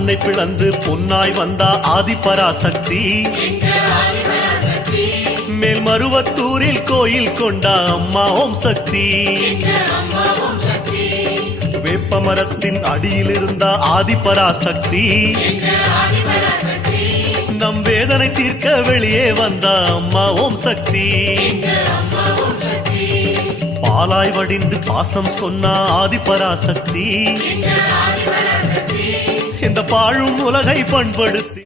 மண்ணை பிளந்து பொன்னாய் வந்தா ஆதிபராசக்தி. மேல் மருவத்தூரில் கோயில் கொண்டா அம்மா ஓம் சக்தி. வேப்ப மரத்தின் அடியில் இருந்தா ஆதிபராசக்தி. நம் வேதனை தீர்க்க வெளியே வந்தா அம்மா ஓம் சக்தி. பாலாய் வடிந்து பாசம் சொன்ன ஆதிபராசக்தி. இந்த பாழும் உலகை பண்படுத்தி